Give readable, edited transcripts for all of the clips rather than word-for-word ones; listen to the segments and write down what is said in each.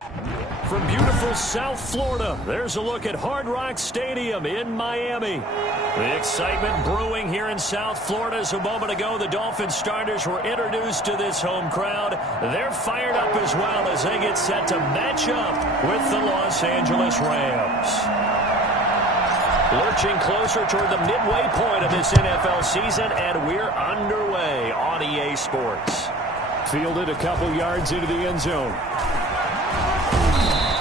From beautiful South Florida, there's a look at Hard Rock Stadium in Miami. The excitement brewing here in South Florida as a moment ago the Dolphins starters were introduced to this home crowd. They're fired up as well as they get set to match up with the Los Angeles Rams. Lurching closer toward the midway point of this NFL season, and we're underway on EA Sports. Fielded a couple yards into the end zone.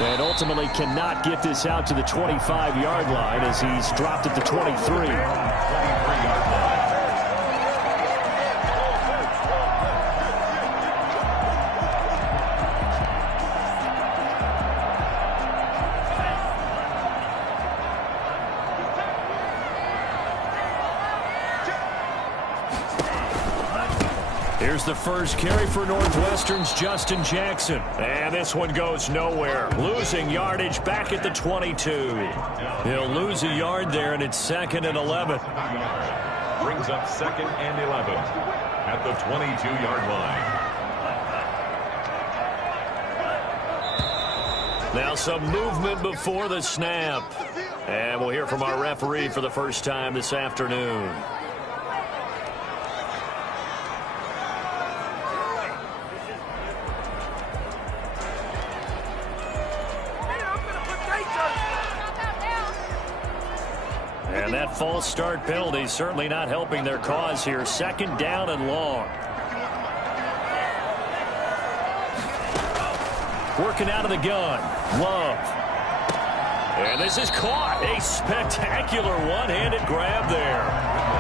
And ultimately cannot get this out to the 25-yard line as he's dropped at the 23. Here's the first carry for Northwestern's Justin Jackson. And this one goes nowhere. Losing yardage back at the 22. He'll lose a yard there, and it's 2nd and 11. Brings up 2nd and 11 at the 22-yard line. Now some movement before the snap. And we'll hear from our referee for the first time this afternoon. And that false start penalty certainly not helping their cause here. 2nd down and long. Working out of the gun. Love. And this is caught. A spectacular one-handed grab there.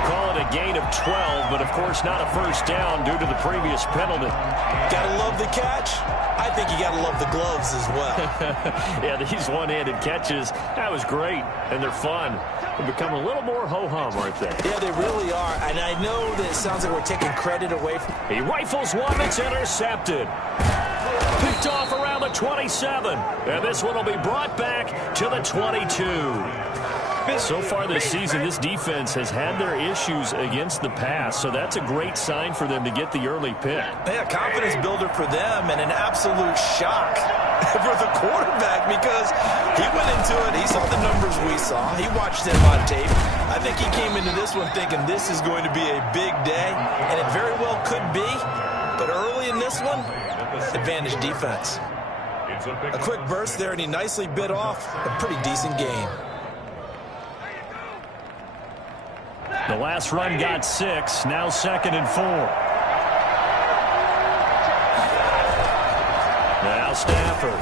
Call it a gain of 12, but of course not a first down due to the previous penalty. Gotta love the catch. I think you gotta love the gloves as well. Yeah, these one-handed catches, that was great, and they're fun. They become a little more ho-hum, aren't they? Yeah, they really are, and I know that it sounds like we're taking credit away from... He rifles one that's intercepted. Picked off around the 27, and this one will be brought back to the 22. So far this season, this defense has had their issues against the pass, so that's a great sign for them to get the early pick. Yeah, confidence builder for them and an absolute shock for the quarterback because he went into it. He saw the numbers we saw. He watched them on tape. I think he came into this one thinking this is going to be a big day, and it very well could be. But early in this one, advantage defense. A quick burst there, and he nicely bit off a pretty decent gain. The last run got 6, now 2nd and 4. Now Stafford.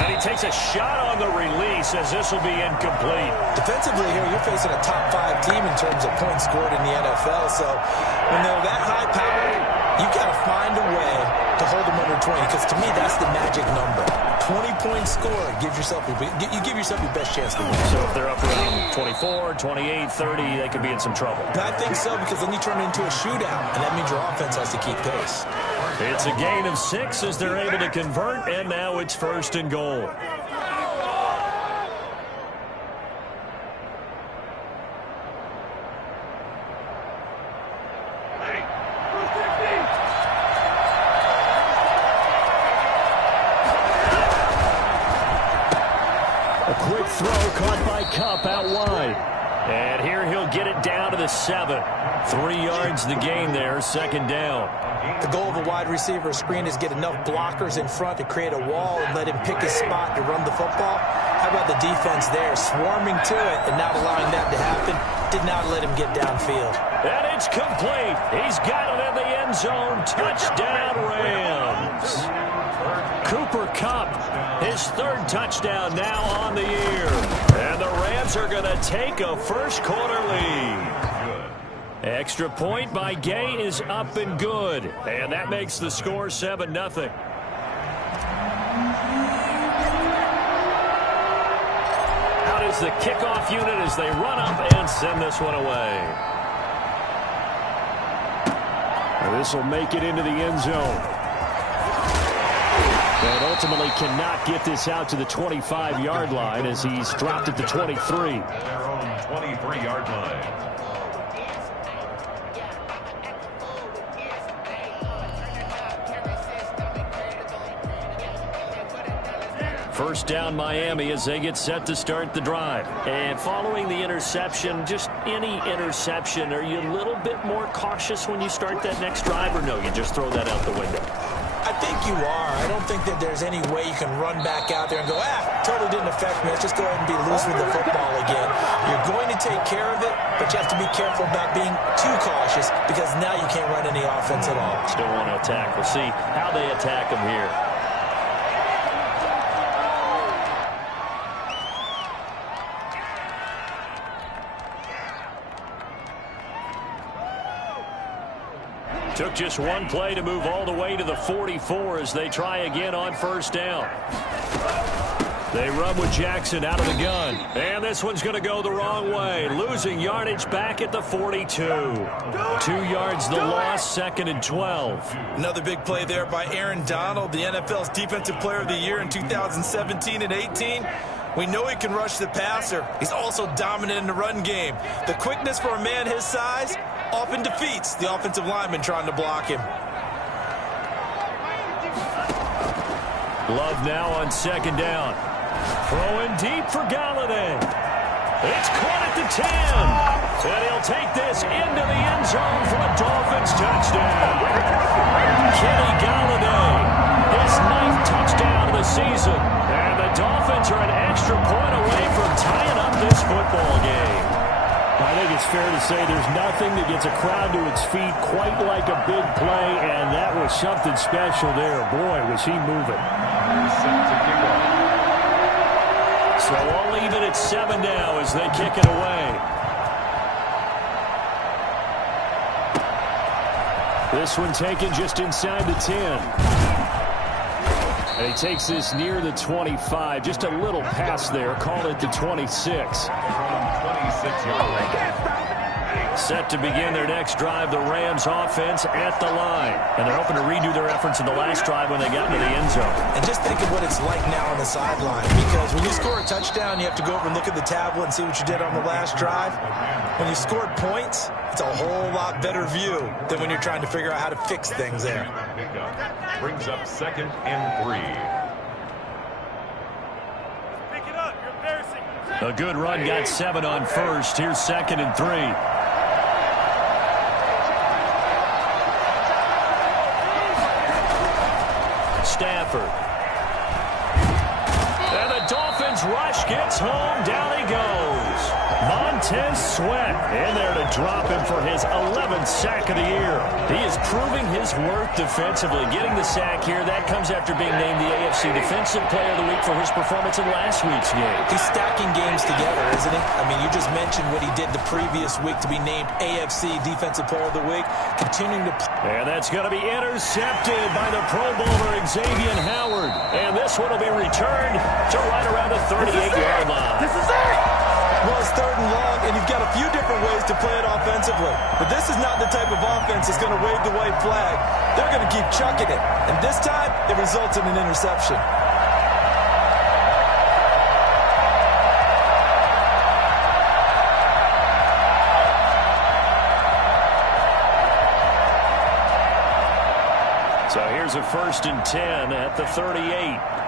And he takes a shot on the release as this will be incomplete. Defensively here, you're facing a top 5 team in terms of points scored in the NFL. So when they're that high powered, you got to find a way to hold them under 20, because to me, that's the magic number. 20-point score gives yourself you give yourself your best chance to win. So if they're up around 24, 28, 30, they could be in some trouble. I think so, because then you turn it into a shootout, and that means your offense has to keep pace. It's a gain of 6 as they're able to convert, and now it's 1st and goal. Quick throw caught by Kupp out wide. And here he'll get it down to the 7. 3 yards the gain there, 2nd down. The goal of a wide receiver screen is get enough blockers in front to create a wall and let him pick his spot to run the football. How about the defense there, swarming to it and not allowing that to happen? Did not let him get downfield. And it's complete. He's got it in the end zone. Touchdown, Rams. Cooper Kupp, his 3rd touchdown now on the year. And the Rams are going to take a first-quarter lead. Extra point by Gay is up and good. And that makes the score 7-0. Out is the kickoff unit as they run up and send this one away. And this will make it into the end zone. And ultimately cannot get this out to the 25-yard line as he's dropped at the 23. Their own 23-yard line. First down Miami as they get set to start the drive. And following the interception, just any interception, are you a little bit more cautious when you start that next drive, or no, you just throw that out the window? I think you are. I don't think that there's any way you can run back out there and go, totally didn't affect me. Let's just go ahead and be loose with the football again. You're going to take care of it, but you have to be careful about being too cautious because now you can't run any offense at all. Still want to attack. We'll see how they attack them here. Took just one play to move all the way to the 44 as they try again on first down. They run with Jackson out of the gun. And this one's going to go the wrong way. Losing yardage back at the 42. 2 yards the loss, 2nd and 12. Another big play there by Aaron Donald, the NFL's Defensive Player of the Year in 2017 and 18. We know he can rush the passer. He's also dominant in the run game. The quickness for a man his size often defeats the offensive lineman trying to block him. Love now on 2nd down. Throwing deep for Galladay. It's caught at the 10. And he'll take this into the end zone for a Dolphins touchdown. Kenny Galladay, his 9th touchdown of the season. And the Dolphins are an extra point away from tying up this football game. I think it's fair to say there's nothing that gets a crowd to its feet quite like a big play, and that was something special there. Boy, was he moving. So we'll leave it at 7 now as they kick it away. This one taken just inside the 10. And he takes this near the 25. Just a little pass there. Call it the 26. Set to begin their next drive, the Rams offense at the line. And they're hoping to redo their efforts in the last drive when they got into the end zone. And just think of what it's like now on the sideline. Because when you score a touchdown, you have to go over and look at the tablet and see what you did on the last drive. When you scored points, it's a whole lot better view than when you're trying to figure out how to fix things there. Brings up 2nd and 3. A good run got 7 on first. Here's 2nd and 3. Stafford. And the Dolphins rush gets home. Down he goes. Montez Sweat in there to drop him for his 11th sack of the year. He is proving his worth defensively. Getting the sack here, that comes after being named the AFC Defensive Player of the Week for his performance in last week's game. He's stacking games together, isn't he? I mean, you just mentioned what he did the previous week to be named AFC Defensive Player of the Week. Continuing to... And that's going to be intercepted by the Pro Bowler Xavier Howard. And this one will be returned to right around the 38-yard line. This is it! Well, it's 3rd and long, and you've got a few different ways to play it offensively. But this is not the type of offense that's going to wave the white flag. They're going to keep chucking it. And this time, it results in an interception. So here's a 1st and 10 at the 38.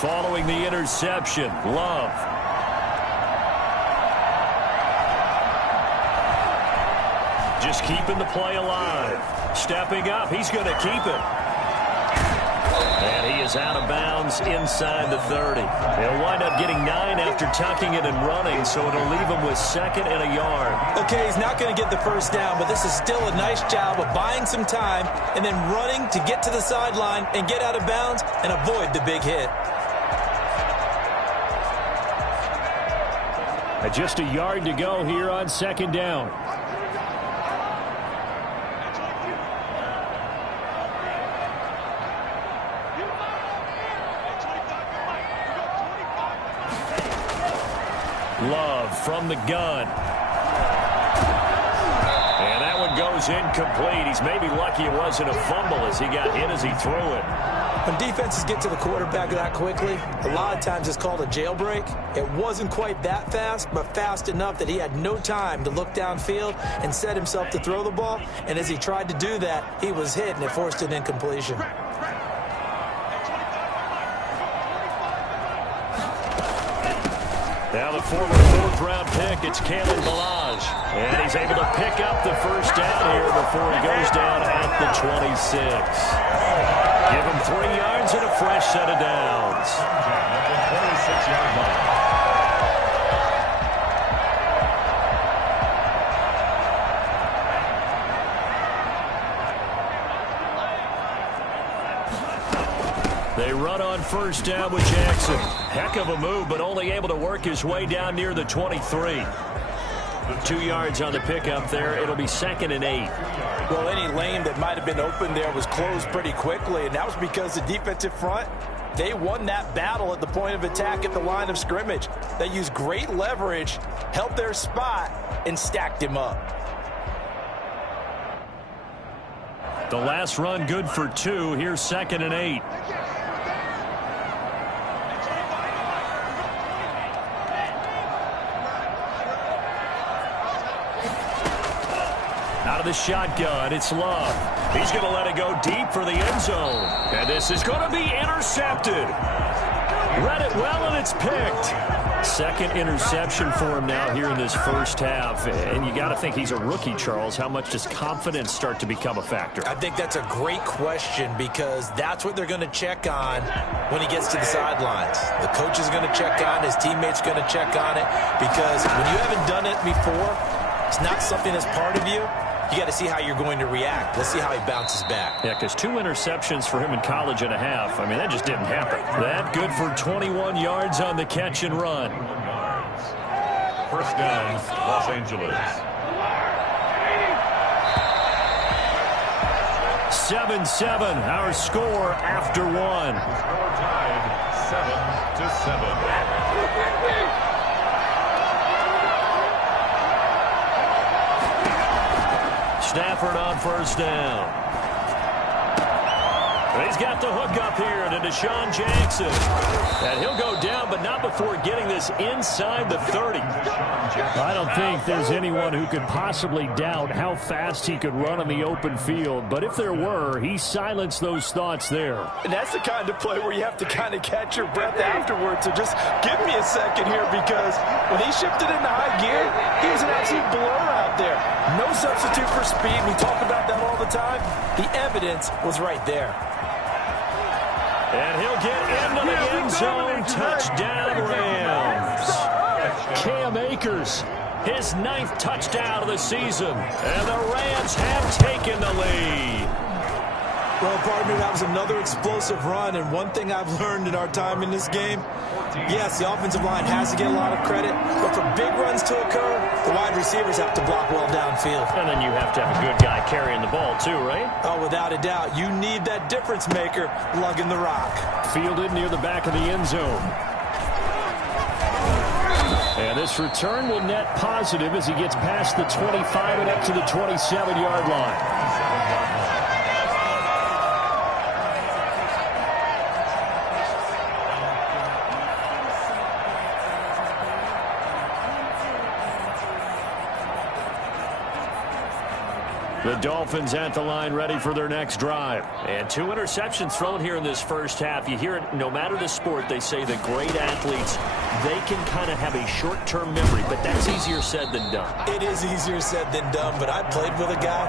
Following the interception, Love. Just keeping the play alive. Stepping up, he's going to keep it. And he is out of bounds inside the 30. He'll wind up getting 9 after tucking it and running, so it'll leave him with 2nd and a yard. Okay, he's not going to get the first down, but this is still a nice job of buying some time and then running to get to the sideline and get out of bounds and avoid the big hit. Just a yard to go here on 2nd down. Love from the gun. And that one goes incomplete. He's maybe lucky it wasn't a fumble as he got hit as he threw it. When defenses get to the quarterback that quickly, a lot of times it's called a jailbreak. It wasn't quite that fast, but fast enough that he had no time to look downfield and set himself to throw the ball. And as he tried to do that, he was hit, and it forced an incompletion. Now the former 4th-round pick, it's Kalen Ballage. And he's able to pick up the first down here before he goes down at the 26. Give him 3 yards and a fresh set of downs. At the 26-yard line. They run on first down with Jackson. Heck of a move, but only able to work his way down near the 23. 2 yards on the pickup there. It'll be 2nd and 8. Well, any lane that might have been open there was closed pretty quickly, and that was because the defensive front, they won that battle at the point of attack at the line of scrimmage. They used great leverage, held their spot, and stacked him up. The last run good for 2. Here's 2nd and 8. Out of the shotgun, it's Love. He's going to let it go deep for the end zone. And this is going to be intercepted. Read it well, and it's picked. 2nd interception for him now here in this first half. And you got to think he's a rookie, Charles. How much does confidence start to become a factor? I think that's a great question because that's what they're going to check on when he gets to the sidelines. The coach is going to check on, his teammates going to check on it, because when you haven't done it before, it's not something that's part of you. You got to see how you're going to react. Let's see how he bounces back. Yeah, because 2 interceptions for him in college and a half. I mean, that just didn't happen. That good for 21 yards on the catch and run. First down, Los Angeles. 7-7, our score after 1. Score tied 7-7. Stafford on first down. He's got the hook up here to Deshaun Jackson. And he'll go down, but not before getting this inside the 30. I don't think there's anyone who could possibly doubt how fast he could run in the open field. But if there were, he silenced those thoughts there. And that's the kind of play where you have to kind of catch your breath afterwards. So just give me a second here, because when he shifted into high gear, he was an absolute blur out there. No substitute for speed. We talk about that all the time. The evidence was right there. And he'll get into the end zone. Touchdown, Rams. Cam Akers, his 9th touchdown of the season. And the Rams have taken the lead. Well, partner, that was another explosive run. And one thing I've learned in our time in this game, yes, the offensive line has to get a lot of credit. But for big runs to occur, the wide receivers have to block well downfield. And then you have to have a good guy carrying the ball too, right? Oh, without a doubt. You need that difference maker lugging the rock. Fielded near the back of the end zone. And this return will net positive as he gets past the 25 and up to the 27-yard line. The Dolphins at the line, ready for their next drive. And 2 interceptions thrown here in this first half. You hear it, no matter the sport, they say that great athletes, they can kind of have a short-term memory, but that's easier said than done. It is easier said than done, but I played with a guy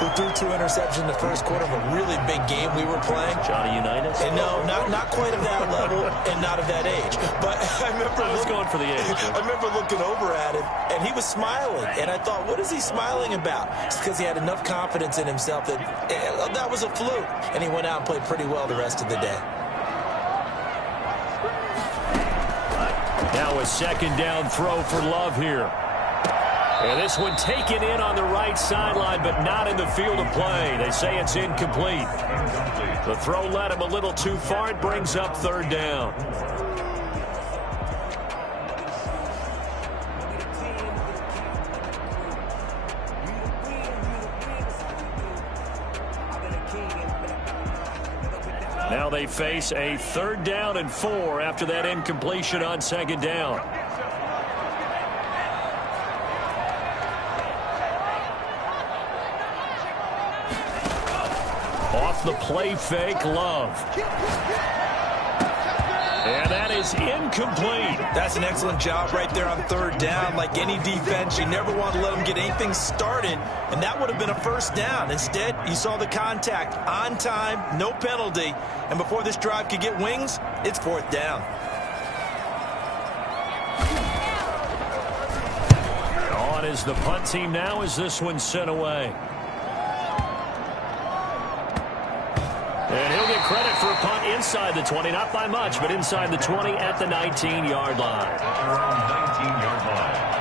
who threw 2 interceptions in the first quarter of a really big game we were playing. Johnny Unitas? And no, not quite of that level and not of that age. But I was going for the age. I remember looking over at him, and he was smiling. And I thought, what is he smiling about? It's because he had enough confidence in himself that that was a fluke. And he went out and played pretty well the rest of the day. Now a second down throw for Love here. And this one taken in on the right sideline, but not in the field of play. They say it's incomplete. The throw led him a little too far. It brings up 3rd down. Now they face a 3rd down and 4 after that incompletion on 2nd down. Off the play fake, Love. And that is incomplete. That's an excellent job right there on 3rd down. Like any defense, you never want to let them get anything started, and that would have been a 1st down. Instead, you saw the contact on time, no penalty, and before this drive could get wings, it's 4th down. On is the punt team now as this one's sent away. And he'll get credit for a punt inside the 20, not by much, but inside the 20 at the 19-yard line. Around 19-yard line.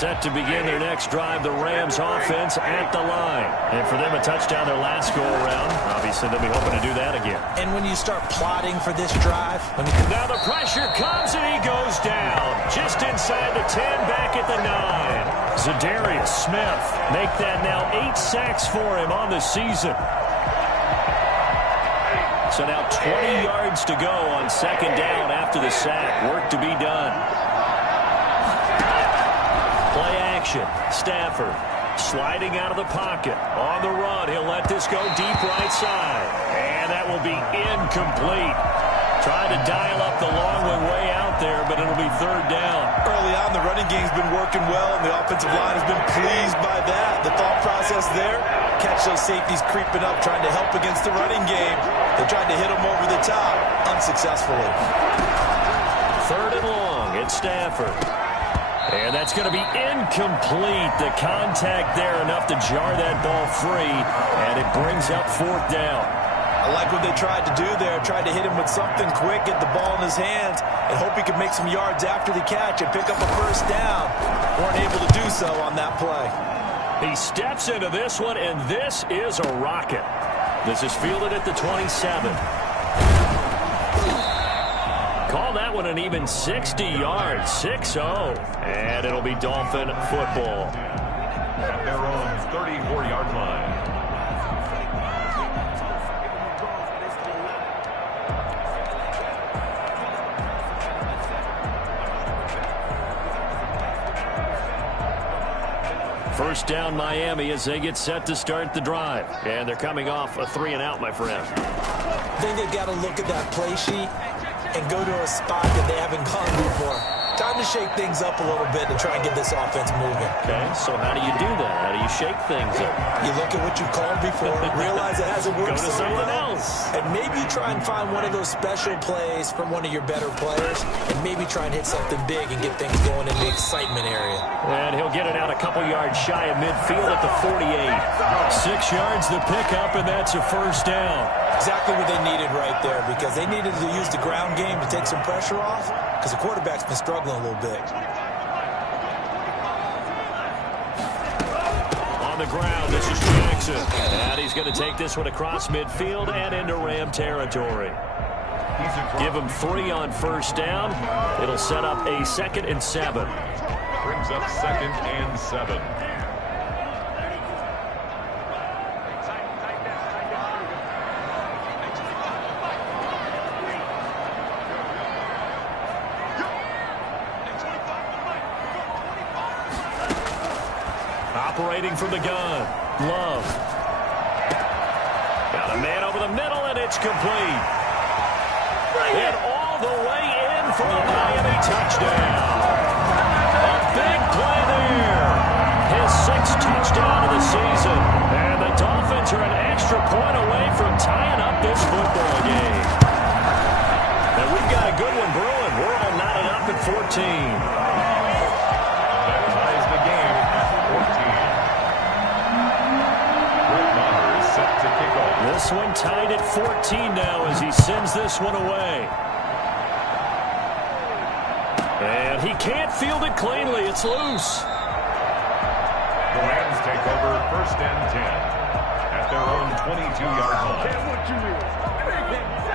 Set to begin their next drive, the Rams offense at the line. And for them, a touchdown their last go-around. Obviously, they'll be hoping to do that again. And when you start plotting for this drive... Now the pressure comes, and he goes down. Just inside the 10, back at the 9. Zadarius Smith make that now 8 sacks for him on the season. So now 20 yards to go on 2nd down after the sack. Work to be done. Play action. Stafford sliding out of the pocket. On the run, he'll let this go deep right side. And that will be incomplete. Trying to dial up the long one way out there, but it'll be 3rd down. Early on, the running game's been working well, and the offensive line has been pleased by that. The thought process there, catch those safeties creeping up, trying to help against the running game. They tried to hit them over the top, unsuccessfully. 3rd and long, it's Stafford. And that's going to be incomplete. The contact there enough to jar that ball free, and it brings up 4th down. I like what they tried to do there, tried to hit him with something quick, get the ball in his hands, and hope he could make some yards after the catch and pick up a 1st down. Weren't able to do so on that play. He steps into this one, and this is a rocket. This is fielded at the 27. Call that one an even 60 yards, 6-0. And it'll be Dolphin football. At their own 34-yard line. First down Miami as they get set to start the drive. And they're coming off a 3-and-out, my friend. I think they've got to look at that play sheet and go to a spot that they haven't gone before. Time to shake things up a little bit and try and get this offense moving. Okay, so how do you do that? How do you shake things up? You look at what you've called before, realize it hasn't worked Go to so something well, else. and maybe try and find one of those special plays from one of your better players, and maybe try and hit something big and get things going in the excitement area. And he'll get it out a couple yards shy of midfield at the 48. 6 yards the pickup, and that's a 1st down. Exactly what they needed right there, because they needed to use the ground game to take some pressure off, because the quarterback's been struggling a little bit. On the ground, this is Jackson. And he's going to take this one across midfield and into Ram territory. Give him 3 on 1st down. It'll set up a 2nd and 7. Brings up 2nd and 7. Operating from the gun, Love. Got a man over the middle, and it's complete. And all the way in for the Miami touchdown. A big play there. His 6th touchdown of the season. And the Dolphins are an extra point away from tying up this football game. And we've got a good one brewing. We're all knotted up at 14. That ties the game at 14. Brett Maher is set to kick off. This one tied at 14 now as he sends this one away. And he can't field it cleanly. It's loose. The Rams take over 1st and 10 at their own 22-yard line.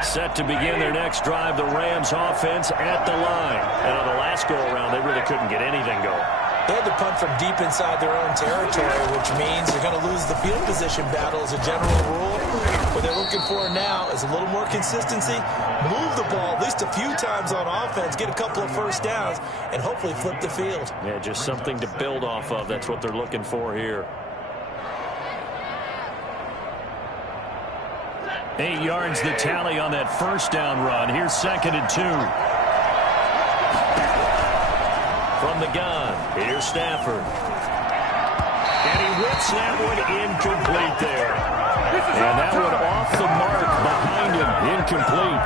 Set to begin their next drive, the Rams offense at the line. And on the last go-around, they really couldn't get anything going. They had to punt from deep inside their own territory, which means they're going to lose the field position battle as a general rule. What they're looking for now is a little more consistency, move the ball at least a few times on offense, get a couple of first downs, and hopefully flip the field. Yeah, just something to build off of. That's what they're looking for here. 8 yards the tally on that first down run. Here's 2nd and 2. From the gun, here's Stafford. And he whips that one incomplete there. And that one off the mark behind him, incomplete.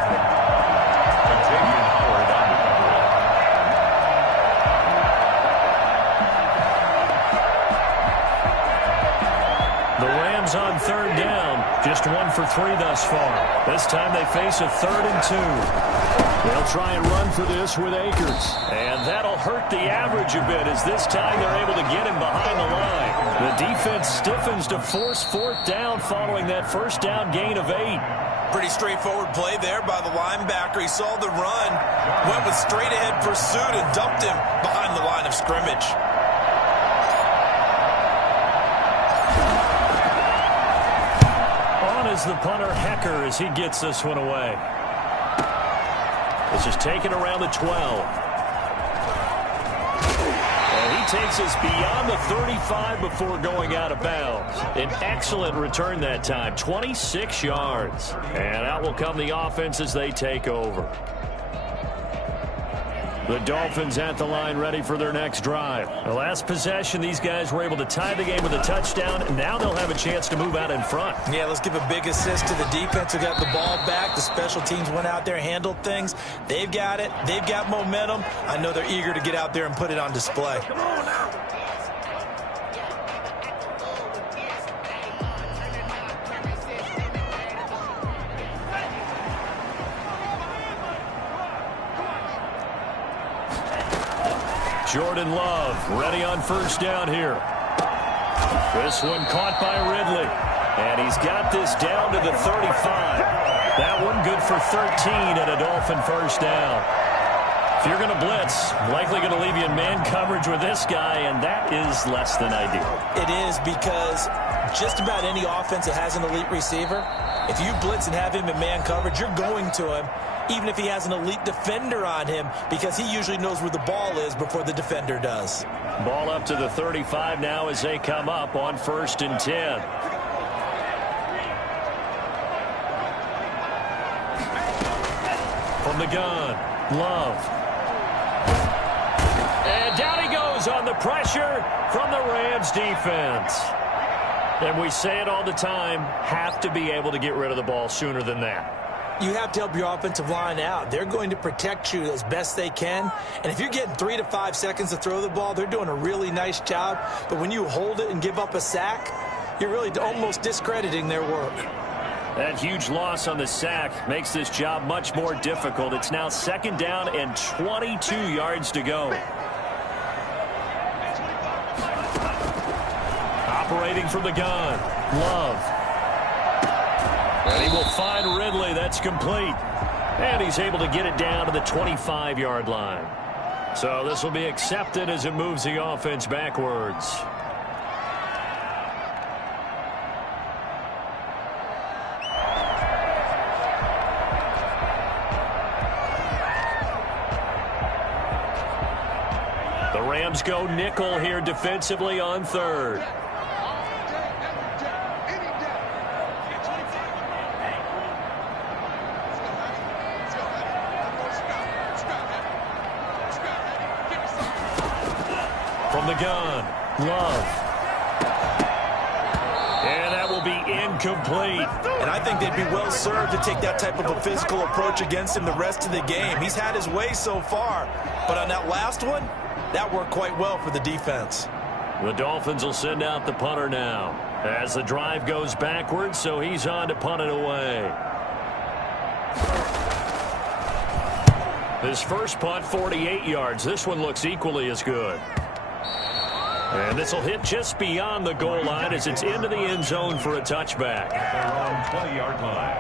The Rams on 3rd down, just 1 for 3 thus far. This time they face a 3rd and 2. They'll try and run for this with Akers. And that'll hurt the average a bit as this time they're able to get him behind the line. The defense stiffens to force 4th down following that first down gain of 8. Pretty straightforward play there by the linebacker. He saw the run, went with straight-ahead pursuit, and dumped him behind the line of scrimmage. On is the punter Hecker as he gets this one away. This is taken around the 12. And he takes us beyond the 35 before going out of bounds. An excellent return that time, 26 yards. And out will come the offense as they take over. The Dolphins at the line ready for their next drive. The last possession, these guys were able to tie the game with a touchdown, and now they'll have a chance to move out in front. Yeah, let's give a big assist to the defense who got the ball back. The special teams went out there, handled things. They've got it. They've got momentum. I know they're eager to get out there and put it on display. Come on now. Jordan Love ready on first down here. This one caught by Ridley. And he's got this down to the 35. That one good for 13 and a Dolphin first down. If you're going to blitz, likely going to leave you in man coverage with this guy, and that is less than ideal. It is because just about any offense that has an elite receiver, if you blitz and have him in man coverage, you're going to him, even if he has an elite defender on him, because he usually knows where the ball is before the defender does. Ball up to the 35 now as they come up on 1st and 10. From the gun, Love. And down he goes on the pressure from the Rams defense. And we say it all the time, have to be able to get rid of the ball sooner than that. You have to help your offensive line out. They're going to protect you as best they can. And if you're getting 3 to 5 seconds to throw the ball, they're doing a really nice job. But when you hold it and give up a sack, you're really almost discrediting their work. That huge loss on the sack makes this job much more difficult. It's now 2nd down and 22 yards to go. Operating from the gun, Love. And he will find Ridley. That's complete. And he's able to get it down to the 25-yard line. So this will be accepted as it moves the offense backwards. The Rams go nickel here defensively on 3rd. From the gun, Love. And that will be incomplete. And I think they'd be well served to take that type of a physical approach against him the rest of the game. He's had his way so far, but on that last one, that worked quite well for the defense. The Dolphins will send out the punter now as the drive goes backwards, so he's on to punt it away. His first punt, 48 yards. This one looks equally as good. And this will hit just beyond the goal line as it's into the end zone for a touchback. Around 20-yard line.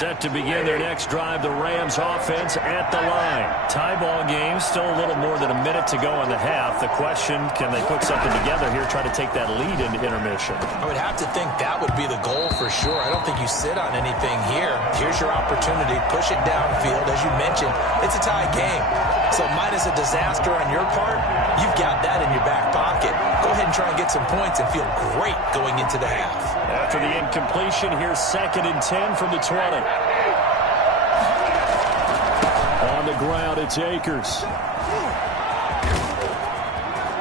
Set to begin their next drive, the Rams offense at the line. Tie ball game, still a little more than a minute to go in the half. The question, can they put something together here, try to take that lead into intermission? I would have to think that would be the goal for sure. I don't think you sit on anything here. Here's your opportunity. Push it downfield. As you mentioned, it's a tie game. So minus a disaster on your part, you've got that in your back pocket. Go ahead and try and get some points and feel great going into the half. After the incompletion, here's 2nd and 10 from the 20. On the ground, it's Akers.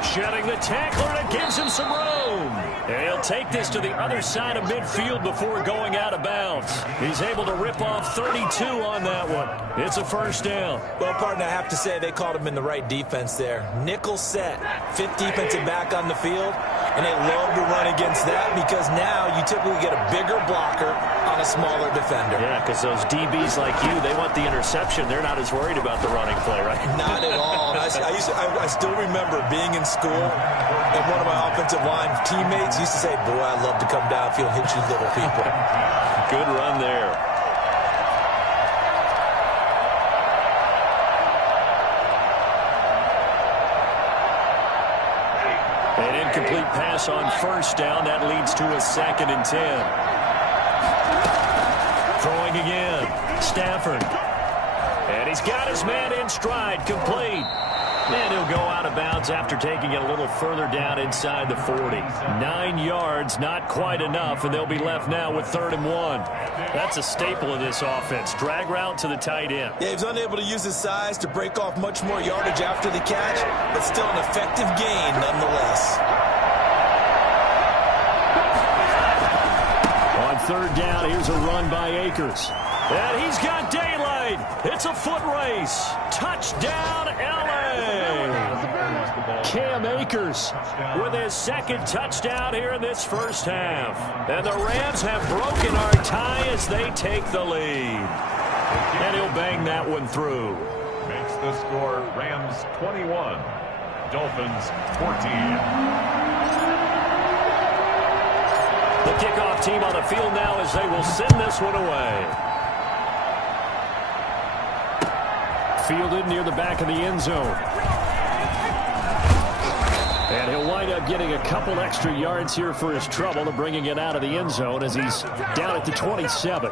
Shedding the tackler, and it gives him some room. And he'll take this to the other side of midfield before going out of bounds. He's able to rip off 32 on that one. It's a first down. Well, partner, I have to say they called him in the right defense there. Nickel set, 5th defensive back on the field, and they love to run against that because now you typically get a bigger blocker on a smaller defender. Yeah, because those DBs like you, they want the interception. They're not as worried about the running play, right? Not at all. I still remember being in school, and one of my offensive line teammates used to say, boy, I love to come downfield and hit you little people. Good run there. An incomplete pass on first down. That leads to a 2nd and 10. Throwing again. Stafford. And he's got his man in stride. Complete. And he'll go out of bounds after taking it a little further down inside the 40. 9 yards, not quite enough, and they'll be left now with 3rd and 1. That's a staple of this offense. Drag route to the tight end. Yeah, he's unable to use his size to break off much more yardage after the catch, but still an effective gain nonetheless. On 3rd down, here's a run by Akers. And he's got daylight. It's a foot race. Touchdown, LA. Cam Akers with his 2nd touchdown here in this first half. And the Rams have broken our tie as they take the lead. And he'll bang that one through. Makes the score Rams 21, Dolphins 14. The kickoff team on the field now as they will send this one away. Fielded near the back of the end zone. And he'll wind up getting a couple extra yards here for his trouble to bringing it out of the end zone as he's down at the 27.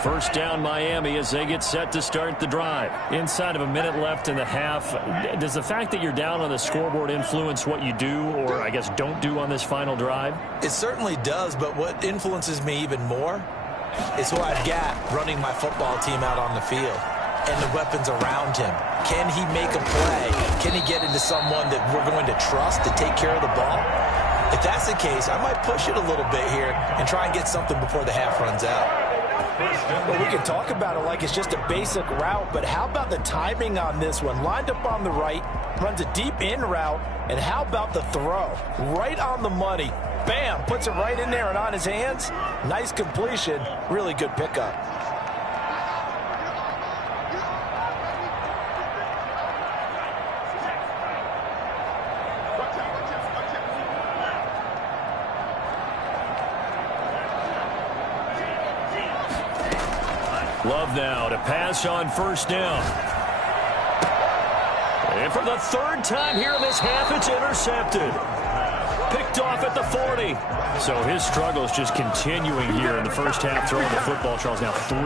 First down Miami as they get set to start the drive. Inside of a minute left in the half. Does the fact that you're down on the scoreboard influence what you do or, I guess, don't do on this final drive? It certainly does, but what influences me even more is who I've got running my football team out on the field and the weapons around him. Can he make a play? Can he get into someone that we're going to trust to take care of the ball? If that's the case, I might push it a little bit here and try and get something before the half runs out. Well, we can talk about it like it's just a basic route, but how about the timing on this one? Lined up on the right, runs a deep in route, and how about the throw? Right on the money. Bam, puts it right in there and on his hands. Nice completion, really good pickup. Love now to pass on first down. And for the 3rd time here in this half, it's intercepted. Picked off at the 40. So his struggles just continuing here in the first half, throwing the football. Charles, now 3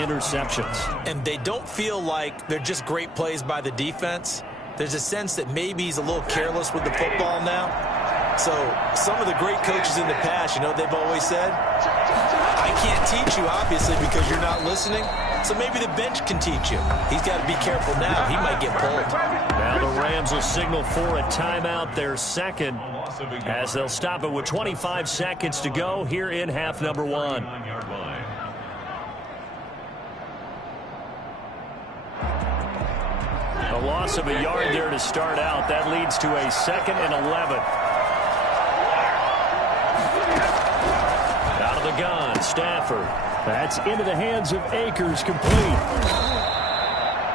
interceptions. And they don't feel like they're just great plays by the defense. There's a sense that maybe he's a little careless with the football now. So some of the great coaches in the past, you know, they've always said, I can't teach you, obviously, because you're not listening. So maybe the bench can teach you. He's got to be careful now. He might get pulled. Now the Rams will signal for a timeout, their 2nd, as they'll stop it with 25 seconds to go here in half number 1. A loss of a yard there to start out. That leads to a 2nd and 11. Out of the gun, Stafford. That's into the hands of Akers, complete.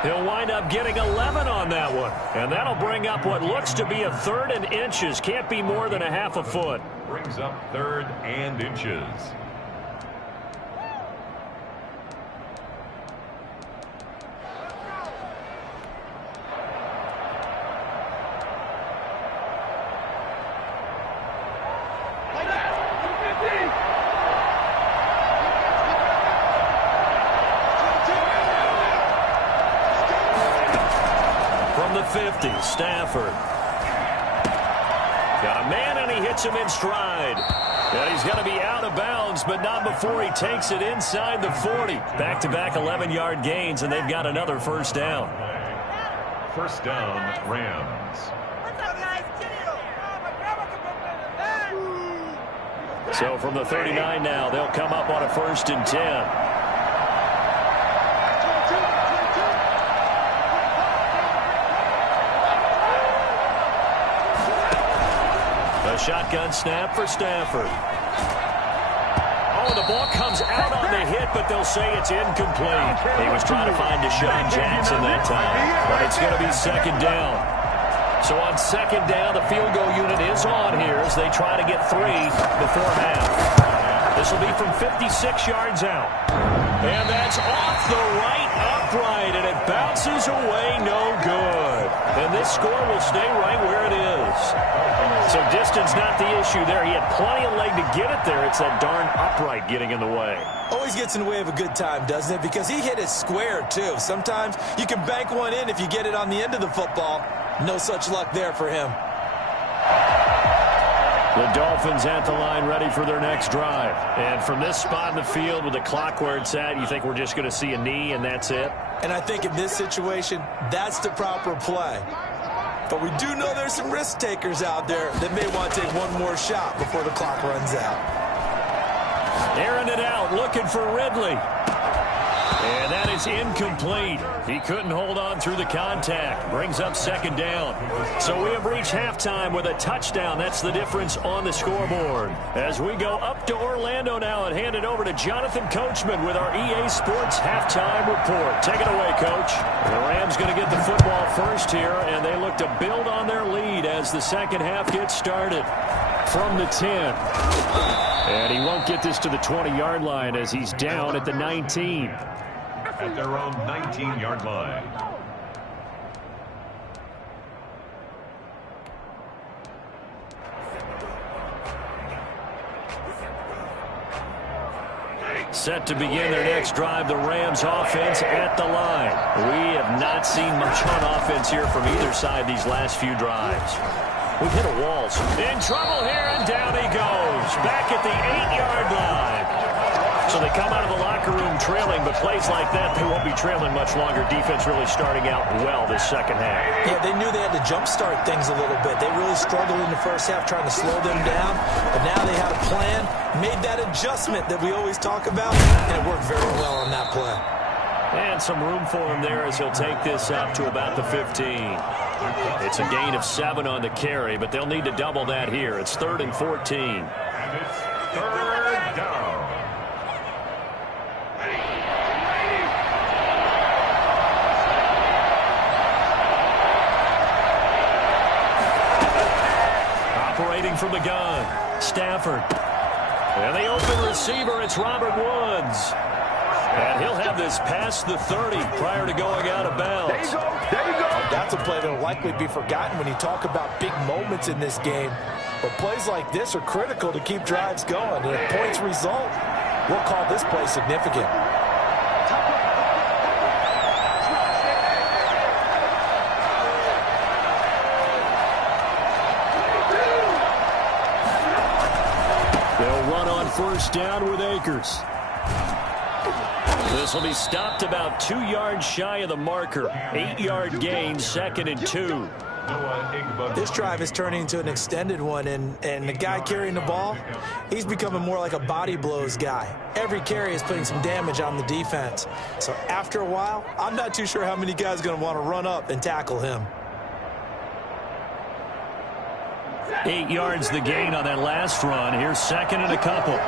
He'll wind up getting 11 on that one. And that'll bring up what looks to be a 3rd and inches. Can't be more than a half a foot. Brings up 3rd and inches. From the 50, Stafford. Got a man, and he hits him in stride. And he's going to be out of bounds, but not before he takes it inside the 40. Back-to-back 11-yard gains, and they've got another first down. First down, Rams. So from the 39 now, they'll come up on a 1st and 10. A shotgun snap for Stafford. Oh, the ball comes out on the hit, but they'll say it's incomplete. He was trying to find Deshaun Jackson that time, but it's going to be 2nd down. So on 2nd down, the field goal unit is on here as they try to get 3 before half. This will be from 56 yards out. And that's off the right upright, and it bounces away no good. And this score will stay right where it is. So distance not the issue there. He had plenty of leg to get it there. It's that darn upright getting in the way. Always gets in the way of a good time, doesn't it? Because he hit it square, too. Sometimes you can bank one in if you get it on the end of the football. No such luck there for him. The Dolphins at the line ready for their next drive. And from this spot in the field with the clock where it's at, you think we're just going to see a knee and that's it? And I think in this situation, that's the proper play. But we do know there's some risk takers out there that may want to take one more shot before the clock runs out. Airing it out, looking for Ridley. And that is incomplete. He couldn't hold on through the contact. Brings up 2nd down. So we have reached halftime with a touchdown. That's the difference on the scoreboard. As we go up to Orlando now and hand it over to Jonathan Coachman with our EA Sports halftime report. Take it away, Coach. The Rams going to get the football first here, and they look to build on their lead as the second half gets started. From the 10. And he won't get this to the 20-yard line as he's down at the 19. At their own 19-yard line. Set to begin their next drive, the Rams offense at the line. We have not seen much on offense here from either side these last few drives. We've hit a wall. In trouble here, and down he goes. Back at the 8-yard line. So they come out of the locker room trailing, but plays like that, they won't be trailing much longer. Defense really starting out well this second half. Yeah, they knew they had to jumpstart things a little bit. They really struggled in the first half trying to slow them down, but now they had a plan, made that adjustment that we always talk about, and it worked very well on that play. And some room for him there as he'll take this up to about the 15. It's a gain of 7 on the carry, but they'll need to double that here. It's 3rd and 14. And it's 3rd down. Operating from the gun, Stafford. And the open receiver, it's Robert Woods. And he'll have this past the 30 prior to going out of bounds. There you go. That's a play that will likely be forgotten when you talk about big moments in this game. But plays like this are critical to keep drives going. And if points result, we'll call this play significant. They'll run on first down with Akers. This will be stopped about 2 yards shy of the marker. 8-yard gain, 2nd and 2. This drive is turning into an extended one, and the guy carrying the ball, he's becoming more like a body blows guy. Every carry is putting some damage on the defense. So after a while, I'm not too sure how many guys are going to want to run up and tackle him. 8 yards the gain on that last run. Here's 2nd and a couple.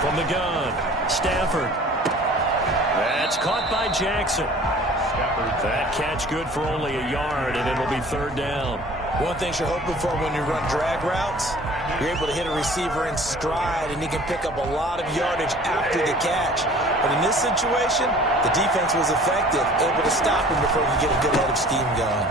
From From the gun, Stafford. That's caught by Jackson. That catch good for only a yard, and it'll be third down. One thing you're hoping for when you run drag routes, you're able to hit a receiver in stride, and he can pick up a lot of yardage after the catch. But in this situation, the defense was effective, able to stop him before he could get a good head of steam going.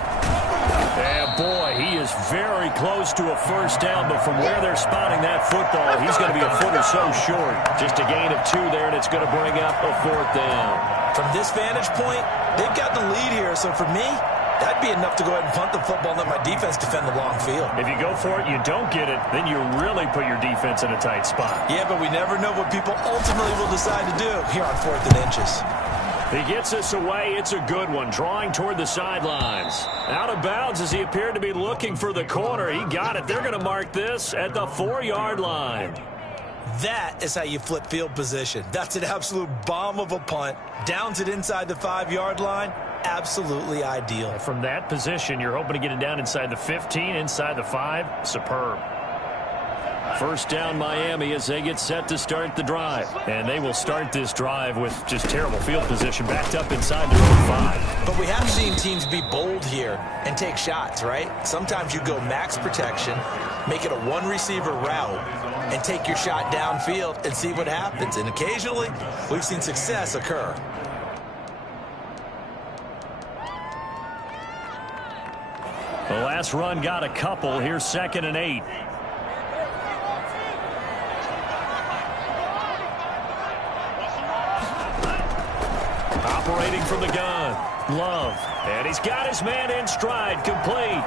Yeah, boy, he is very close to a first down, but from where they're spotting that football, he's going to be a foot or so short. Just a gain of 2 there, and it's going to bring up a fourth down. From this vantage point, they've got the lead here, so for me, that'd be enough to go ahead and punt the football and let my defense defend the long field. If you go for it, you don't get it, then you really put your defense in a tight spot. Yeah, but we never know what people ultimately will decide to do here on 4th and inches. He gets us away. It's a good one, drawing toward the sidelines. Out of bounds as he appeared to be looking for the corner. He got it. They're going to mark this at the 4-yard line. That is how you flip field position. That's an absolute bomb of a punt. Downs it inside the 5-yard line. Absolutely ideal. From that position, you're hoping to get it down inside the 15, inside the 5. Superb. First down Miami as they get set to start the drive. And they will start this drive with just terrible field position backed up inside their own 5. But we have seen teams be bold here and take shots, right? Sometimes you go max protection, make it a one-receiver route, and take your shot downfield and see what happens. And occasionally, we've seen success occur. The last run got a couple. Here's 2nd and 8. Operating from the gun, Love. And he's got his man in stride, complete.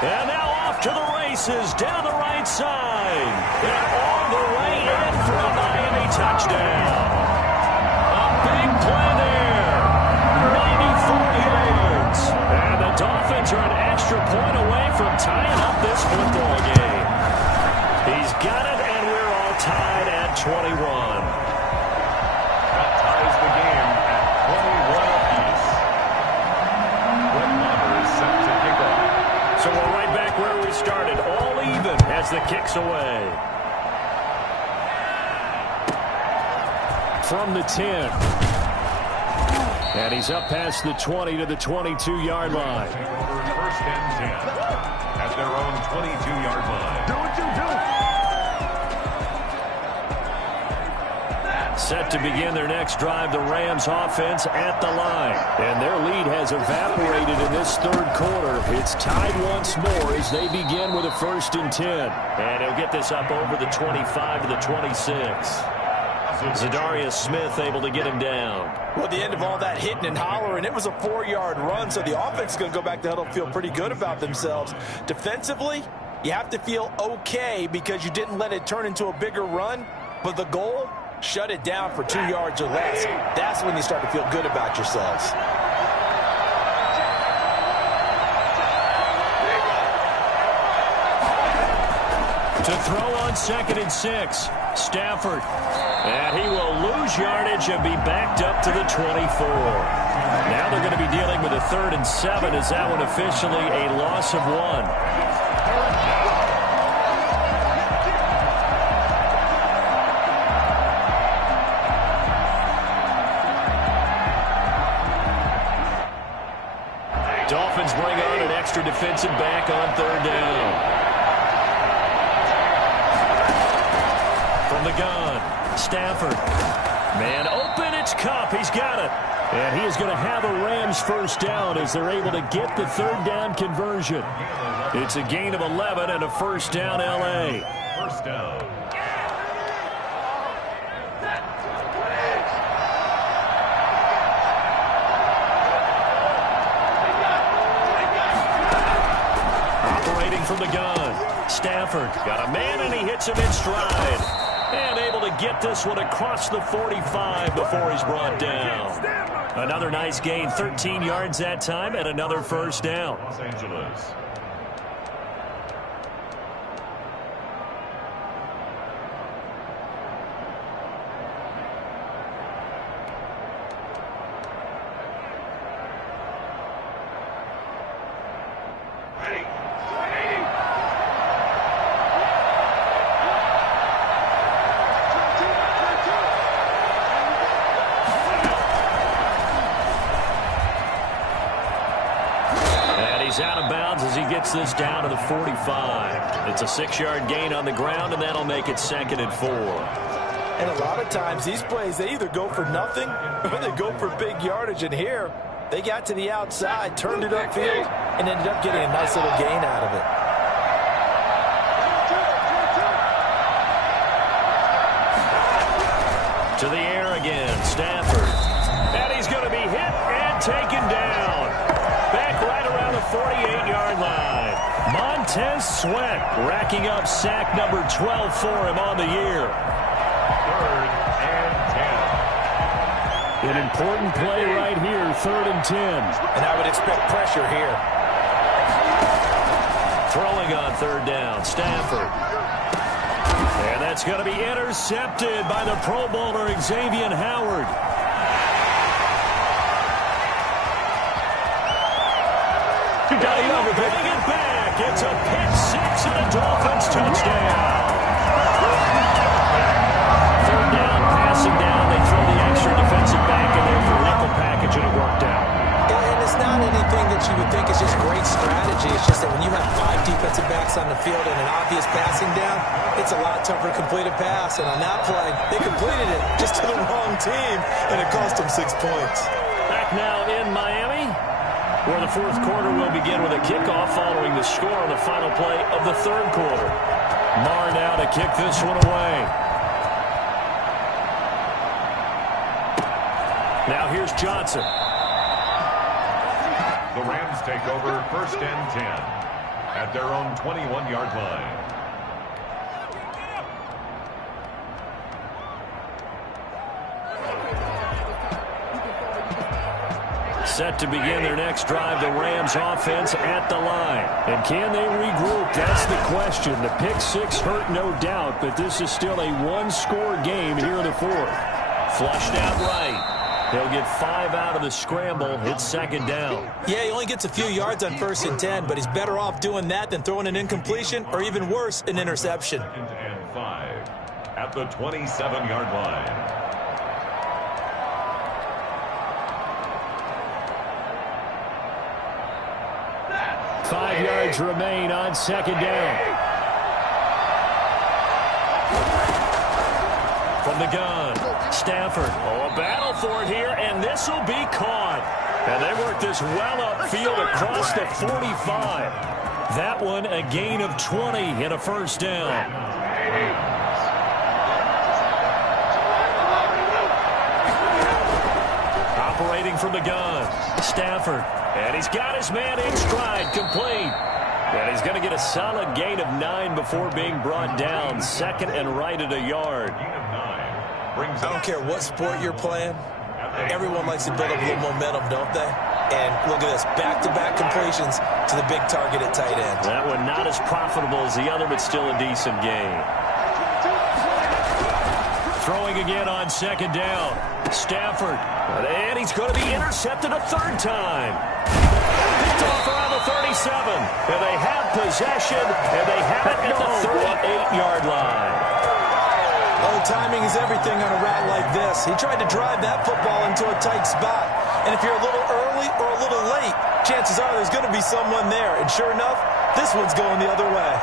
And now off to the races, down the right side. And all the way in for a Miami touchdown. A big play there. 94 yards. And the Dolphins are an extra point away from tying up this football game. He's got it, and we're all tied at 21. Ties the game at 21 apiece. Brett Maher is set to kick off. So we're right back where we started, all even as the kick's away. From the 10. And he's up past the 20 to the 22-yard line. First and 10 at their own 22-yard line. Do what you do. Set to begin their next drive, the Rams offense at the line. And their lead has evaporated in this third quarter. It's tied once more as they begin with a 1st and 10. And he'll get this up over the 25 to the 26. Zadarius Smith able to get him down. Well, at the end of all that hitting and hollering, it was a 4-yard run, so the offense is going to go back to huddle, feel pretty good about themselves. Defensively, you have to feel okay because you didn't let it turn into a bigger run, but the goal, shut it down for 2 yards or less. That's when you start to feel good about yourselves. To throw on 2nd and 6, Stafford. And he will lose yardage and be backed up to the 24. Now they're going to be dealing with a 3rd and 7 as that one officially a loss of 1. Dolphins bring on an extra defensive back on 3rd down. From the gun, Stafford. Man open, it's Kupp. He's got it. And he is going to have a Rams first down as they're able to get the 3rd down conversion. It's a gain of 11 and a first down L.A. First down. From the gun, Stafford got a man and he hits him in stride. And able to get this one across the 45 before he's brought down. Another nice gain, 13 yards that time, and another first down. Los Angeles. he's out of bounds as he gets this down to the 45. It's a 6-yard gain on the ground, and that'll make it 2nd and 4. And a lot of times these plays, they either go for nothing or they go for big yardage. And here, they got to the outside, turned it upfield, and ended up getting a nice little gain out of it. To the air again, Stafford. And he's going to be hit and taken down. Back right around the 48-yard line. Montez Sweat racking up sack number 12 for him on the year. 3rd and 10. An important play right here, 3rd and 10. And I would expect pressure here. Throwing on 3rd down, Stafford. And that's going to be intercepted by the Pro Bowler, Xavier Howard. Bring it back. It's a pick six and a Dolphins touchdown. 3rd down, passing down. They throw the extra defensive back in there for nickel package, and it worked out. And it's not anything that you would think is just great strategy. It's just that when you have 5 defensive backs on the field and an obvious passing down, it's a lot tougher to complete a pass. And on that play, they completed it just to the wrong team, and it cost them 6 points. Back now in Miami, where the 4th quarter will begin with a kickoff following the score on the final play of the 3rd quarter. Marr now to kick this one away. Now here's Johnson. The Rams take over 1st and 10 at their own 21-yard line. Set to begin their next drive, the Rams offense at the line. And can they regroup? That's the question. The pick six hurt, no doubt, but this is still a one-score game here in the 4th. Flushed out right. He'll get 5 out of the scramble. It's 2nd down. Yeah, he only gets a few yards on 1st and 10, but he's better off doing that than throwing an incompletion or even worse, an interception. 2nd and 5 at the 27-yard line. Five yards remain on 2nd down. From the gun, Stafford. Oh, a battle for it here, and this will be caught. And they work this well upfield across the 45. That one a gain of 20 and a 1st down. Operating from the gun, Stafford. And he's got his man in stride, complete. And he's going to get a solid gain of 9 before being brought down. 2nd and right at a yard. I don't care what sport you're playing. Everyone likes to build up a little momentum, don't they? And look at this, back-to-back completions to the big target at tight end. That one not as profitable as the other, but still a decent gain. Throwing again on 2nd down. Stafford. And he's going to be intercepted a 3rd time. Picked off around the 37. And they have possession, and they have it at the 38-yard line. Oh, timing is everything on a route like this. He tried to drive that football into a tight spot. And if you're a little early or a little late, chances are there's going to be someone there. And sure enough, this one's going the other way.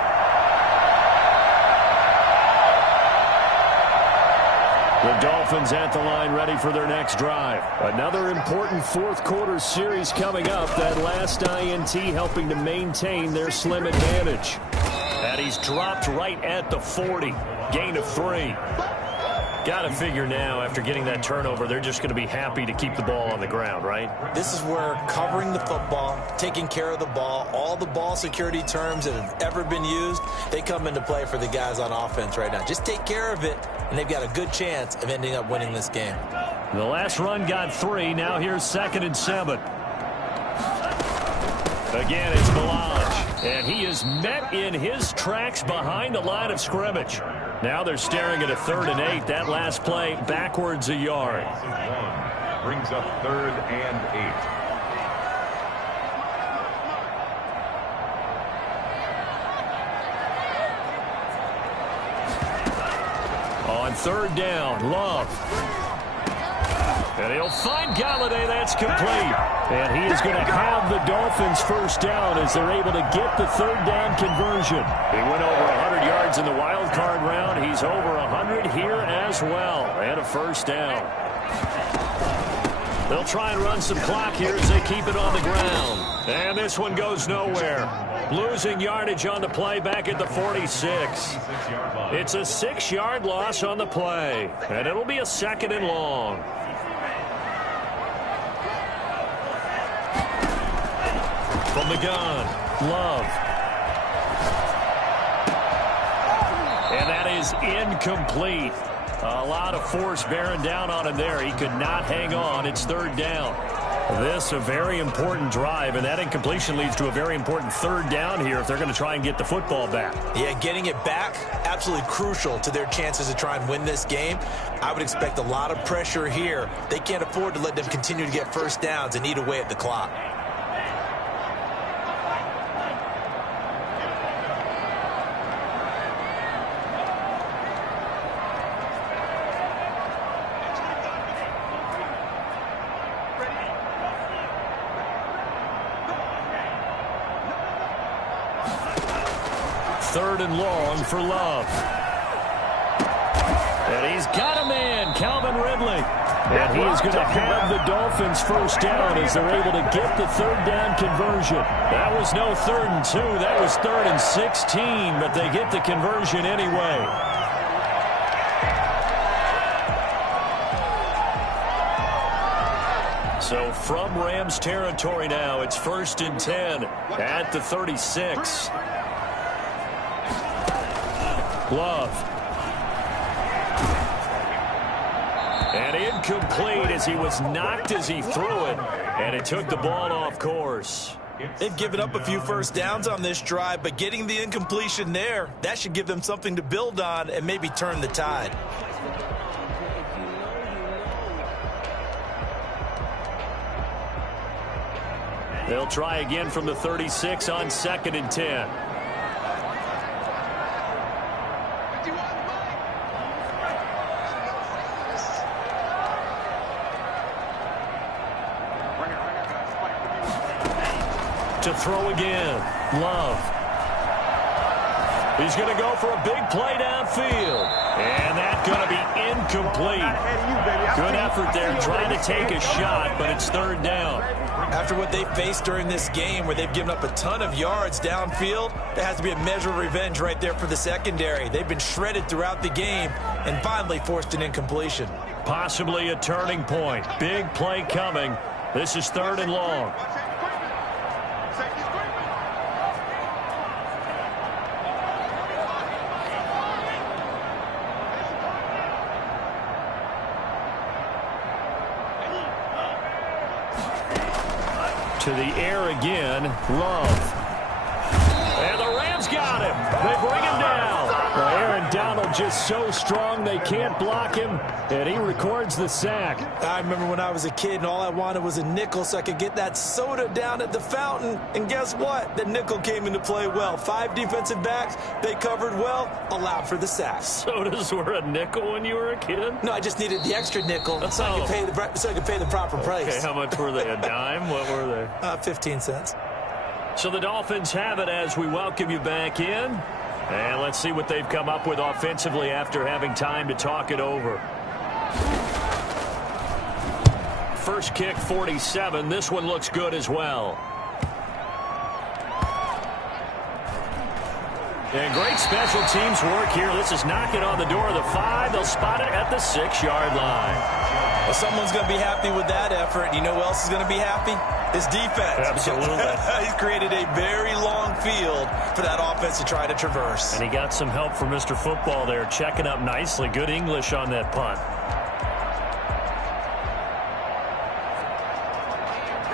The Dolphins at the line ready for their next drive. Another important 4th quarter series coming up. That last INT helping to maintain their slim advantage. And he's dropped right at the 40. Gain of 3. Got to figure now, after getting that turnover, they're just going to be happy to keep the ball on the ground, right? This is where covering the football, taking care of the ball, all the ball security terms that have ever been used, they come into play for the guys on offense right now. Just take care of it, and they've got a good chance of ending up winning this game. The last run got 3. Now here's 2nd and 7. Again, it's Melange, and he is met in his tracks behind the line of scrimmage. Now they're staring at a 3rd and 8. That last play backwards a yard. Brings up 3rd and 8. On 3rd down, Love. And he'll find Galladay. That's complete. And he is going to have the Dolphins first down as they're able to get the third down conversion. He went over 100 yards in the wild card round. He's over 100 here as well. And a first down. They'll try and run some clock here as they keep it on the ground. And this one goes nowhere. Losing yardage on the play back at the 46. It's a 6-yard loss on the play. And it'll be a 2nd and long. From the gun, Love. And that is incomplete. A lot of force bearing down on him there. He could not hang on. It's 3rd down. This a very important drive, and that incompletion leads to a very important 3rd down here if they're going to try and get the football back. Yeah, getting it back, absolutely crucial to their chances to try and win this game. I would expect a lot of pressure here. They can't afford to let them continue to get first downs and eat away at the clock. Third and long for Love. And he's got a man, Calvin Ridley. And he is going to have the Dolphins first down as they're able to get the 3rd down conversion. That was no 3rd and 2. That was 3rd and 16, but they get the conversion anyway. So from Rams territory now, it's 1st and 10 at the 36. Love. And incomplete as he was knocked as he threw it. And it took the ball off course. They've given up a few first downs on this drive, but getting the incompletion there, that should give them something to build on and maybe turn the tide. They'll try again from the 36 on 2nd and 10. To throw again, Love. He's going to go for a big play downfield. And that's going to be incomplete. Good effort there trying to take a shot, but it's 3rd down. After what they faced during this game where they've given up a ton of yards downfield, there has to be a measure of revenge right there for the secondary. They've been shredded throughout the game and finally forced an incompletion. Possibly a turning point. Big play coming. This is 3rd and long. To the air again, Love. And the Rams got him. They bring him down. Aaron Donald just so strong they can't block him, and he records the sack. I remember when I was a kid and all I wanted was a nickel so I could get that soda down at the fountain. And guess what? The nickel came into play well. 5 defensive backs, they covered well, allowed for the sack. Sodas were a nickel when you were a kid? No, I just needed the extra nickel so I could pay the proper price. Okay, how much were they? A dime? What were they? 15 cents. So the Dolphins have it as we welcome you back in. And let's see what they've come up with offensively after having time to talk it over. First kick, 47. This one looks good as well. And great special teams work here. This is knocking on the door of the 5. They'll spot it at the 6-yard line. Well, someone's going to be happy with that effort. You know who else is going to be happy? His defense. Absolutely. He's created a very long field for that offense to try to traverse. And he got some help from Mr. Football there, checking up nicely. Good English on that punt.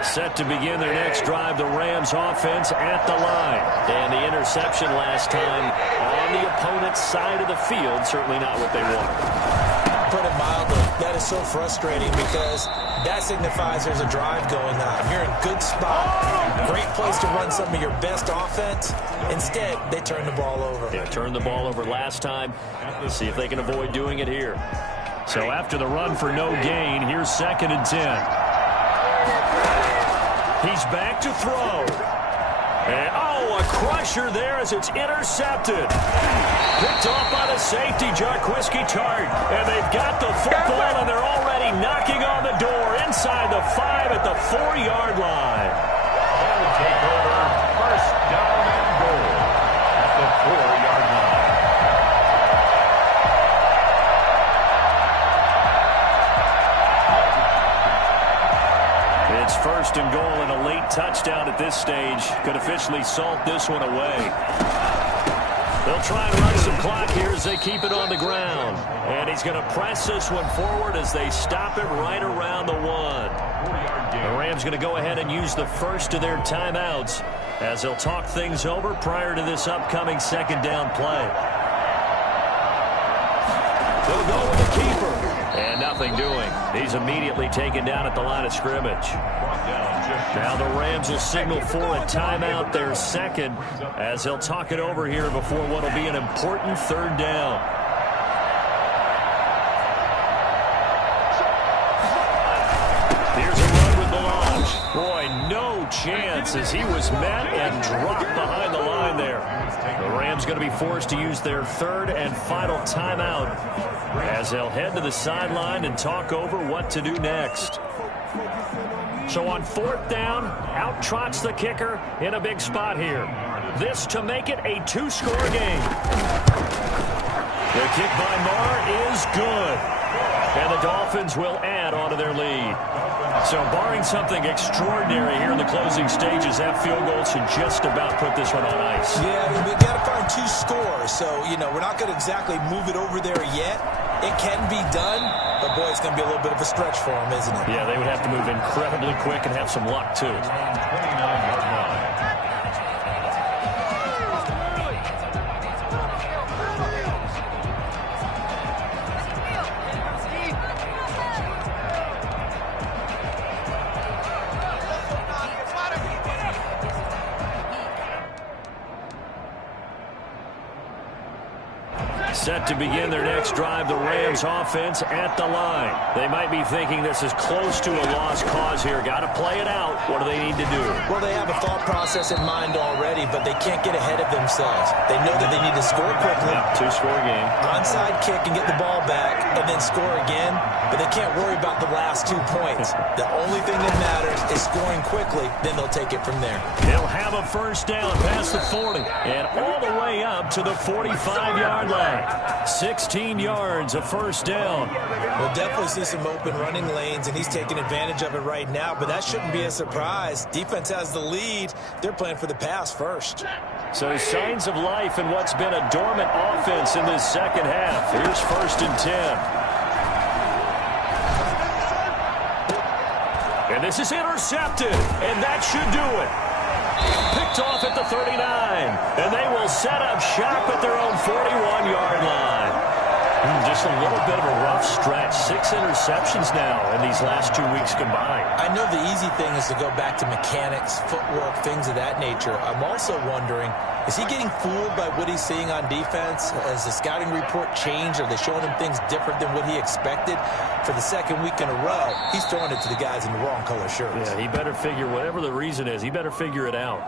Set to begin their next drive, the Rams offense at the line. And the interception last time on the opponent's side of the field, certainly not what they wanted. Put it mildly, that is so frustrating because that signifies there's a drive going on. You're in a good spot, great place to run some of your best offense. Instead, they turn the ball over. Yeah, turned the ball over last time. Let's see if they can avoid doing it here. So after the run for no gain, here's 2nd and 10. He's back to throw. And, a crusher there as it's intercepted. Picked off by the safety, Jaquiski Tartt. And they've got the football, and they're already knocking on the door inside the 5 at the 4-yard line. They'll take over 1st down and goal at the 4-yard line. It's 1st and goal, and a late touchdown at this stage could officially salt this one away. They'll try and run some clock here as they keep it on the ground. And he's going to press this one forward as they stop it right around the 1. The Rams going to go ahead and use the first of their timeouts as they'll talk things over prior to this upcoming 2nd down play. They'll go with the keeper. And nothing doing. He's immediately taken down at the line of scrimmage. Now the Rams will signal for a timeout, their 2nd, as they'll talk it over here before what will be an important 3rd down. Here's a run with the launch. Boy, no chance as he was met and dropped behind the line there. The Rams going to be forced to use their 3rd and final timeout as they'll head to the sideline and talk over what to do next. So on 4th down, out trots the kicker in a big spot here. This to make it a 2-score game. The kick by Marr is good. And the Dolphins will add onto their lead. So barring something extraordinary here in the closing stages, that field goal should just about put this one on ice. Yeah, we got to find 2 scores. So, we're not going to exactly move it over there yet. It can be done, but, boy, it's going to be a little bit of a stretch for them, isn't it? Yeah, they would have to move incredibly quick and have some luck, too. 29-yard line. Set to begin their next drive, the Rams offense at the line. They might be thinking this is close to a lost cause here. Got to play it out. What do they need to do? Well, they have a thought process in mind already, but they can't get ahead of themselves. They know that they need to score quickly. Yeah, 2-score game. Onside kick and get the ball back and then score again, but they can't worry about the last 2 points. The only thing that matters is scoring quickly, then they'll take it from there. They'll have a 1st down past the 40 and all the way up to the 45-yard line. 16 yards, a 1st down. We'll definitely see some open running lanes, and he's taking advantage of it right now, but that shouldn't be a surprise. Defense has the lead. They're playing for the pass first. So signs of life in what's been a dormant offense in this 2nd half. Here's 1st and 10. And this is intercepted, and that should do it. Picked off at the 39, and they will set up shop at their own 41-yard line. Just a little bit of a rough stretch. 6 interceptions now in these last 2 weeks combined. I know the easy thing is to go back to mechanics, footwork, things of that nature. I'm also wondering, is he getting fooled by what he's seeing on defense? Has the scouting report changed? Are they showing him things different than what he expected? For the 2nd week in a row, he's throwing it to the guys in the wrong color shirts. Yeah, he better figure, whatever the reason is, he better figure it out.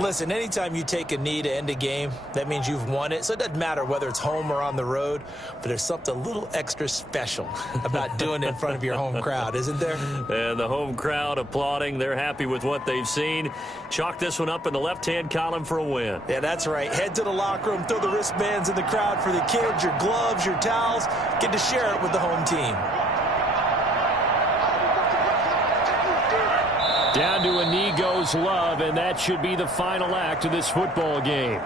Listen, anytime you take a knee to end a game, that means you've won it. So it doesn't matter whether it's home or on the road, but there's something a little extra special about doing it in front of your home crowd, isn't there? And the home crowd applauding. They're happy with what they've seen. Chalk this one up in the left-hand column for a win. Yeah, that's right. Head to the locker room, throw the wristbands in the crowd for the kids, your gloves, your towels. Get to share it with the home team. Down to a knee goes Love, and that should be the final act of this football game.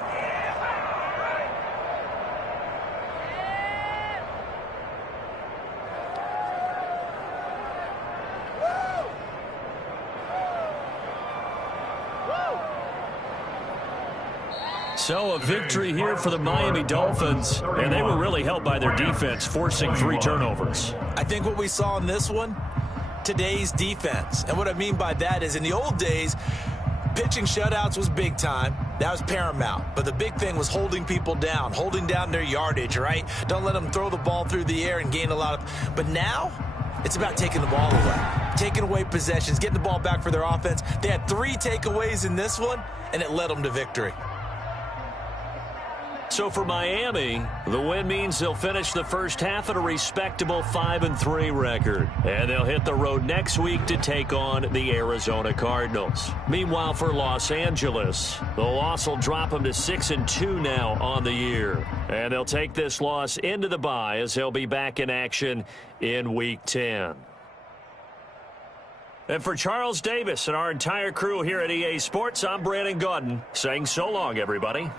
So a victory here for the Miami Dolphins, and they were really helped by their defense, forcing 3 turnovers. I think what we saw in this one, today's defense. And what I mean by that is in the old days, pitching shutouts was big time. That was paramount. But the big thing was holding people down, holding down their yardage, right? Don't let them throw the ball through the air and gain a lot of... But now, it's about taking the ball away. Taking away possessions, getting the ball back for their offense. They had 3 takeaways in this one, and it led them to victory. So for Miami, the win means they'll finish the first half at a respectable 5-3 record. And they'll hit the road next week to take on the Arizona Cardinals. Meanwhile, for Los Angeles, the loss will drop them to 6-2 now on the year. And they'll take this loss into the bye as they'll be back in action in Week 10. And for Charles Davis and our entire crew here at EA Sports, I'm Brandon Gaudin saying so long, everybody.